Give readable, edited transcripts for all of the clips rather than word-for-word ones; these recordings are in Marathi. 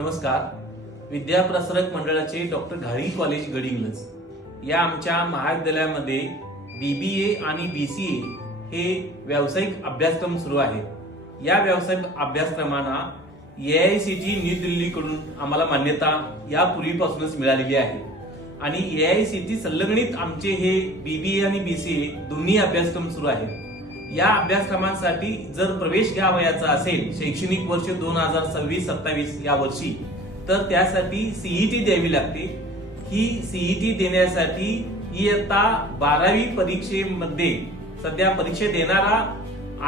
नमस्कार. विद्याप्रसारक मंडळाचे डॉक्टर घाळी कॉलेज गडिंग्लज या आमच्या महाविद्यालयामध्ये बीबीए आणि बीसीए हे व्यावसायिक अभ्यासक्रम सुरू आहेत. या व्यावसायिक अभ्यासक्रमांना AICTE न्यू दिल्लीकडून आम्हाला मान्यता यापूर्वीपासूनच मिळालेली आहे आणि AICTE संलग्नित आमचे हे बीबीए आणि बीसीए दोन्ही अभ्यासक्रम सुरू आहेत. या अभ्यासक्रमांसाठी जर प्रवेश घ्यावयाचा असेल शैक्षणिक वर्ष 2026-27 या वर्षी तर त्यासाठी CET द्यावी लागते. ही CET देण्यासाठी इयत्ता 12वी परीक्षेमध्ये सध्या परीक्षा देणारा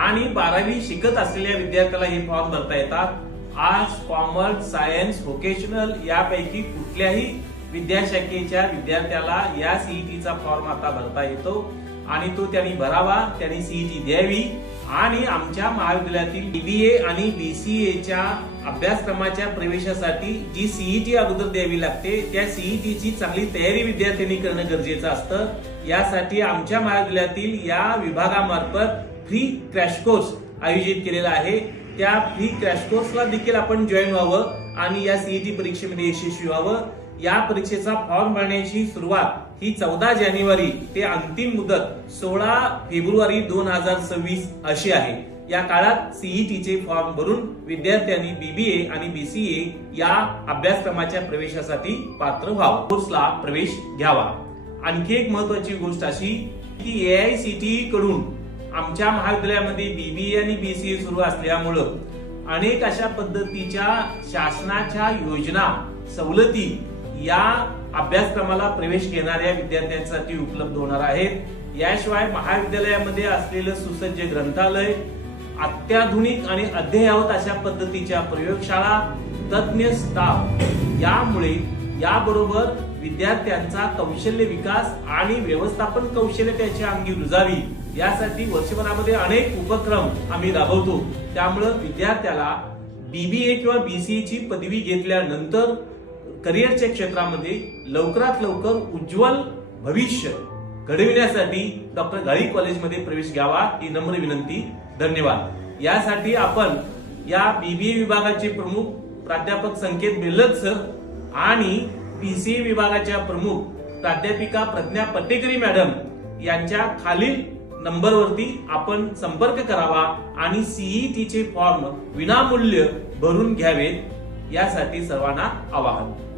आणि 12वी शिकत असलेल्या विद्यार्थ्याला हे फॉर्म भरता येतात. आर्ट्स, कॉमर्स, सायन्स, व्होकेशनल यापैकी कुठल्याही विद्याशाखेच्या विद्यार्थ्याला या CETचा फॉर्म आता भरता येतो आणि तो त्यांनी भरावा, त्यांनी CET द्यावी आणि आमच्या महाविद्यालयातील बीबीए आणि बीसीएच्या अभ्यासक्रमाच्या प्रवेशासाठी जी CET अगोदर द्यावी लागते त्या CETची चांगली तयारी विद्यार्थ्यांनी करणं गरजेचं असतं. यासाठी आमच्या महाविद्यालयातील या विभागामार्फत फ्री क्रॅश कोर्स आयोजित केलेला आहे. त्या फ्री क्रॅश कोर्सला देखील आपण जॉईन व्हावं आणि या CET परीक्षेमध्ये यशस्वी व्हावं. या परीक्षेचा फॉर्म भरण्याची सुरुवात ही 14 जानेवारी ते अंतिम मुदत 16 फेब्रुवारी 2026 अशी आहे. या काळात CETचे फॉर्म भरून विद्यार्थ्यांनी बीबीए आणि बीसीए या अभ्यासक्रमाच्या प्रवेशासाठी पात्र व्हावं, कोर्सला प्रवेश घ्यावा. आणखी एक महत्वाची गोष्ट अशी की AICTE कडून आमच्या महाविद्यालयामध्ये बीबीए आणि बीसीए सुरू असल्यामुळं अनेक अशा पद्धतीच्या शासनाच्या योजना सवलती या अभ्यासक्रमाला प्रवेश घेणाऱ्या विद्यार्थ्यांसाठी उपलब्ध होणार आहेत. याशिवाय महाविद्यालयामध्ये असलेलं सुसज्ज ग्रंथालय, अत्याधुनिक आणि अद्ययावत अशा पद्धतीच्या प्रयोगशाळा, तज्ञ स्टाफ यामुळे याबरोबर विद्यार्थ्यांचा कौशल्य विकास आणि व्यवस्थापन कौशल्य त्याच्या अंगी रुजावी यासाठी वर्षभरामध्ये अनेक उपक्रम आम्ही राबवतो. त्यामुळं विद्यार्थ्याला बीबीए किंवा बीसीएची पदवी घेतल्यानंतर करिअरच्या क्षेत्रामध्ये लवकरात लवकर उज्ज्वल भविष्य घडविण्यासाठी डॉक्टर घाळी कॉलेजमध्ये प्रवेश घ्यावा ही नम्र विनंती. धन्यवाद. यासाठी आपण या बीबीए विभागाचे प्रमुख प्राध्यापक संकेत बेल्लत सर आणि बीसीए विभागाच्या प्रमुख प्राध्यापिका प्रज्ञा पट्टेकरी मॅडम यांच्या खालील नंबरवरती आपण संपर्क करावा आणि CETचे फॉर्म विनामूल्य भरून घ्यावेत यासाठी सर्वांना आवाहन.